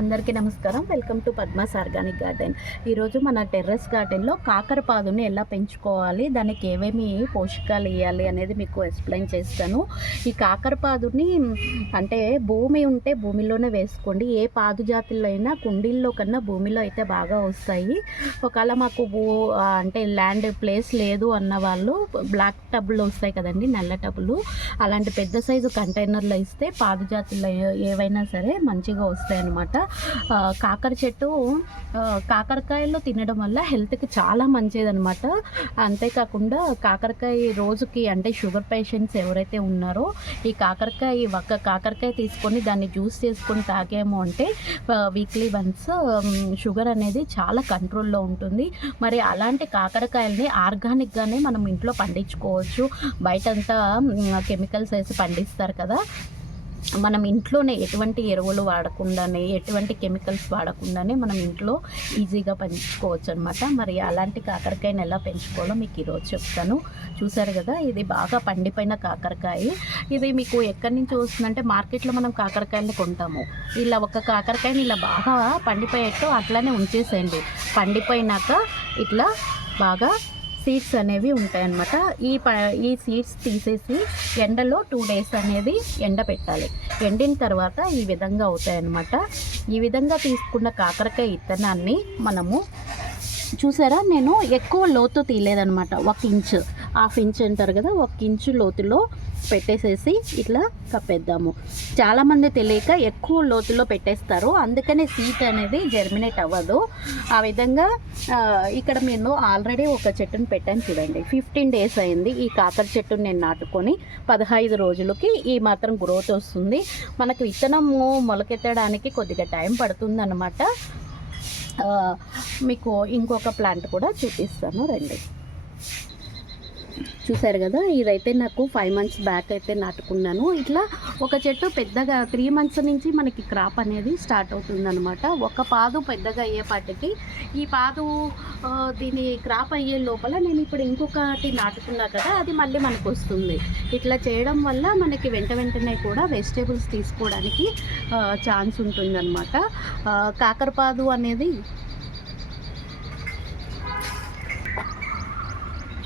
అందరికీ నమస్కారం. Welcome to Padma's organic garden. ఈరోజు మన టెర్రస్ గార్డెన్లో కాకరపాదుని ఎలా పెంచుకోవాలి, దానికి ఏమేమి పోషకాలు ఇవ్వాలి అనేది మీకు ఎక్స్ప్లెయిన్ చేస్తాను. ఈ కాకరపాదుని అంటే భూమి ఉంటే భూమిలోనే వేసుకోండి. ఏ పాదు జాతుల్లో అయినా కుండీల్లో కన్నా భూమిలో అయితే బాగా వస్తాయి. ఒకవేళ మాకు అంటే ల్యాండ్ ప్లేస్ లేదు అన్న వాళ్ళు బ్లాక్ టబ్లు వస్తాయి కదండి, నల్ల టబ్బులు, అలాంటి పెద్ద సైజు కంటైనర్లో ఇస్తే పాదు జాతుల్లో ఏవైనా సరే మంచిగా వస్తాయి అన్నమాట. కాకర చెట్టు కాకరకాయలు తినడం వల్ల హెల్త్కి చాలా మంచిదన్నమాట. అంతేకాకుండా కాకరకాయ రోజుకి అంటే షుగర్ పేషెంట్స్ ఎవరైతే ఉన్నారో ఈ ఒక్క కాకరకాయ తీసుకొని దాన్ని జ్యూస్ చేసుకొని తాగాము అంటే వీక్లీ వన్స్ షుగర్ అనేది చాలా కంట్రోల్లో ఉంటుంది. మరి అలాంటి కాకరకాయల్ని ఆర్గానిక్గానే మనం ఇంట్లో పండించుకోవచ్చు. బయటంతా కెమికల్స్ వేసి పండిస్తారు కదా, మనం ఇంట్లోనే ఎటువంటి ఎరువులు వాడకుండానే ఎటువంటి కెమికల్స్ వాడకుండానే మనం ఇంట్లో ఈజీగా పెంచుకోవచ్చు అనమాట. మరి అలాంటి కాకరకాయని ఎలా పెంచుకోవాలో మీకు ఈరోజు చెప్తాను. చూసారు కదా, ఇది బాగా పండిపోయిన కాకరకాయ. ఇది మీకు ఎక్కడి నుంచి వస్తుందంటే మార్కెట్లో మనం కాకరకాయలని కొంటాము. ఇలా ఒక కాకరకాయని ఇలా బాగా పండిపోయేట్టు అట్లానే ఉంచేసేయండి. పండిపోయినాక ఇట్లా బాగా సీడ్స్ అనేవి ఉంటాయన్నమాట. ఈ సీడ్స్ తీసేసి ఎండలో 2 days అనేది ఎండ పెట్టాలి. ఎండిన తర్వాత ఈ విధంగా అవుతాయన్నమాట. ఈ విధంగా తీసుకున్న కాకరకాయ విత్తనాన్ని మనము చూసారా, నేను ఎక్కువ లోతు తీయలేదనమాట. 1 ఇంచ్ 1/2 ఇంచ్ అంటారు కదా, 1 ఇంచు లోతులో పెట్టేసేసి ఇట్లా కప్పేద్దాము. చాలామంది తెలియక ఎక్కువ లోతులో పెట్టేస్తారు, అందుకనే సీడ్ అనేది జర్మినేట్ అవ్వదు. ఆ విధంగా ఇక్కడ నేను ఆల్రెడీ ఒక చెట్టును పెట్టాను చూడండి. 15 days అయింది ఈ కాకర చెట్టును నేను నాటుకొని. 15 రోజులకి ఈ మాత్రం గ్రోత్ వస్తుంది. మనకు విత్తనము మొలకెత్తడానికి కొద్దిగా టైం పడుతుంది అన్నమాట. మీకు ఇంకొక ప్లాంట్ కూడా చూపిస్తాను రండి. చూసారు కదా, ఇదైతే నాకు 5 months బ్యాక్ అయితే నాటుకున్నాను. ఇట్లా ఒక చెట్టు పెద్దగా 3 months నుంచి మనకి క్రాప్ అనేది స్టార్ట్ అవుతుందన్నమాట. ఒక పాదు పెద్దగా అయ్యేపాటికి ఈ పాదు దీని క్రాప్ అయ్యే లోపల నేను ఇప్పుడు ఇంకొకటి నాటుకున్నా కదా, అది మళ్ళీ మనకు వస్తుంది. ఇట్లా చేయడం వల్ల మనకి వెంటనే కూడా వెజిటేబుల్స్ తీసుకోవడానికి ఛాన్స్ ఉంటుందన్నమాట. కాకరపాదు అనేది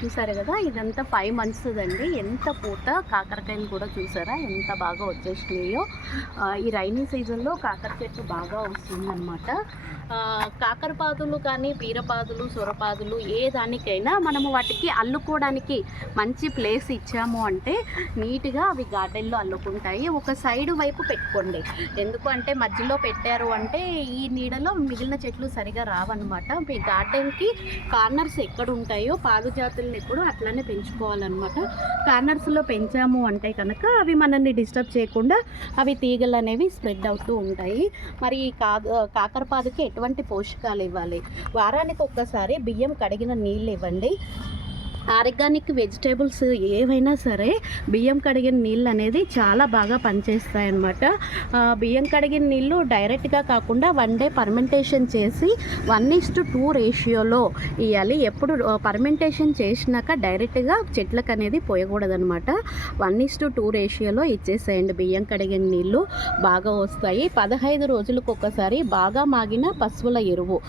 చూసారు కదా, ఇదంతా 5 months అండి. ఎంత పూత కాకరకాయలు కూడా చూసారా ఎంత బాగా వచ్చేసినాయో. ఈ రైనీ సీజన్లో కాకర చెట్టు బాగా వస్తుందన్నమాట. కాకరపాదులు కానీ బీరపాదులు సొరపాదులు ఏ దానికైనా మనము వాటికి అల్లుకోవడానికి మంచి ప్లేస్ ఇచ్చాము అంటే నీట్గా అవి గార్డెన్లో అల్లుకుంటాయి. ఒక సైడ్ వైపు పెట్టుకోండి, ఎందుకు అంటే మధ్యలో పెట్టారు అంటే ఈ నీడలో మిగిలిన చెట్లు సరిగా రావన్నమాట. మీ గార్డెన్కి కార్నర్స్ ఎక్కడ ఉంటాయో పాదు జాతులు ఎప్పుడు అట్లానే పెంచుకోవాలన్నమాట. కార్నర్స్లో పెంచాము అంటే కనుక అవి మనల్ని డిస్టర్బ్ చేయకుండా అవి తీగలు అనేవి స్ప్రెడ్ అవుతూ ఉంటాయి. మరి కాకరపాదుకి ఎటువంటి పోషకాలు ఇవ్వాలి? వారానికి ఒక్కసారి బియ్యం కడిగిన నీళ్ళు ఇవ్వండి. ఆర్గానిక్ వెజిటేబుల్స్ ఏవైనా సరే బియ్యం కడిగిన నీళ్ళు అనేది చాలా బాగా పనిచేస్తాయి అన్నమాట. బియ్యం కడిగిన నీళ్ళు డైరెక్ట్గా కాకుండా 1 day పర్మెంటేషన్ చేసి 1:2 రేషియోలో ఇవ్వాలి. ఎప్పుడు పర్మెంటేషన్ చేసినాక డైరెక్ట్గా చెట్లకు అనేది పోయకూడదనమాట. 1:2 రేషియోలో ఇచ్చేసేయండి. బియ్యం కడిగిన నీళ్ళు బాగా వస్తాయి. 15 రోజులకు ఒకసారి బాగా మాగిన పశువుల ఎరువు,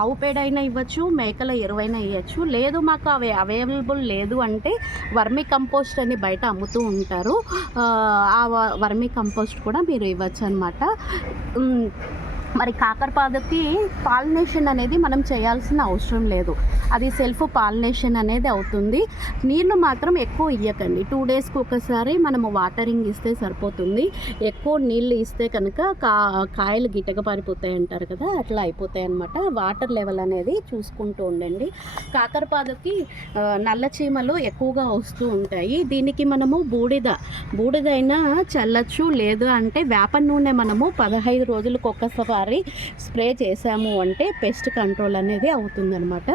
ఆవు పేడ అయినా ఇవ్వచ్చు, మేకల ఎరువైనా ఇవ్వచ్చు. లేదు మాకు అవి అవైలబుల్ లేదు అంటే వర్మీ కంపోస్ట్ అని బయట అమ్ముతూ ఉంటారు. ఆ వర్మీ కంపోస్ట్ కూడా మీరు ఇవ్వచ్చు అనమాట. మరి కాకరపాదుకి పాలినేషన్ అనేది మనం చేయాల్సిన అవసరం లేదు, అది సెల్ఫ్ పాలినేషన్ అనేది అవుతుంది. నీళ్ళు మాత్రం ఎక్కువ ఇవ్వకండి. 2 daysకి ఒకసారి మనము వాటరింగ్ ఇస్తే సరిపోతుంది. ఎక్కువ నీళ్ళు ఇస్తే కనుక కాయలు గిట్టక పారిపోతాయి అంటారు కదా, అట్లా అయిపోతాయి అన్నమాట. వాటర్ లెవెల్ అనేది చూసుకుంటూ ఉండండి. కాకరపాదుకి నల్ల చీమలు ఎక్కువగా వస్తూ ఉంటాయి. దీనికి మనము బూడిదైనా చల్లచ్చు, లేదు అంటే వేప నూనె మనము 15 రోజులకు ఒక్కసారి స్ప్రే చేసాము అంటే పెస్ట్ కంట్రోల్ అనేది అవుతుందన్నమాట.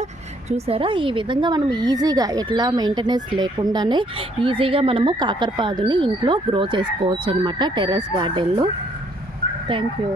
చూసారా, ఈ విధంగా మనం ఈజీగా ఎట్లా మెయింటెనెన్స్ లేకుండానే ఈజీగా మనము కాకరపాదుని ఇంట్లో గ్రో చేసుకోవచ్చు అనమాట టెర్రస్ గార్డెన్లో. Thank you.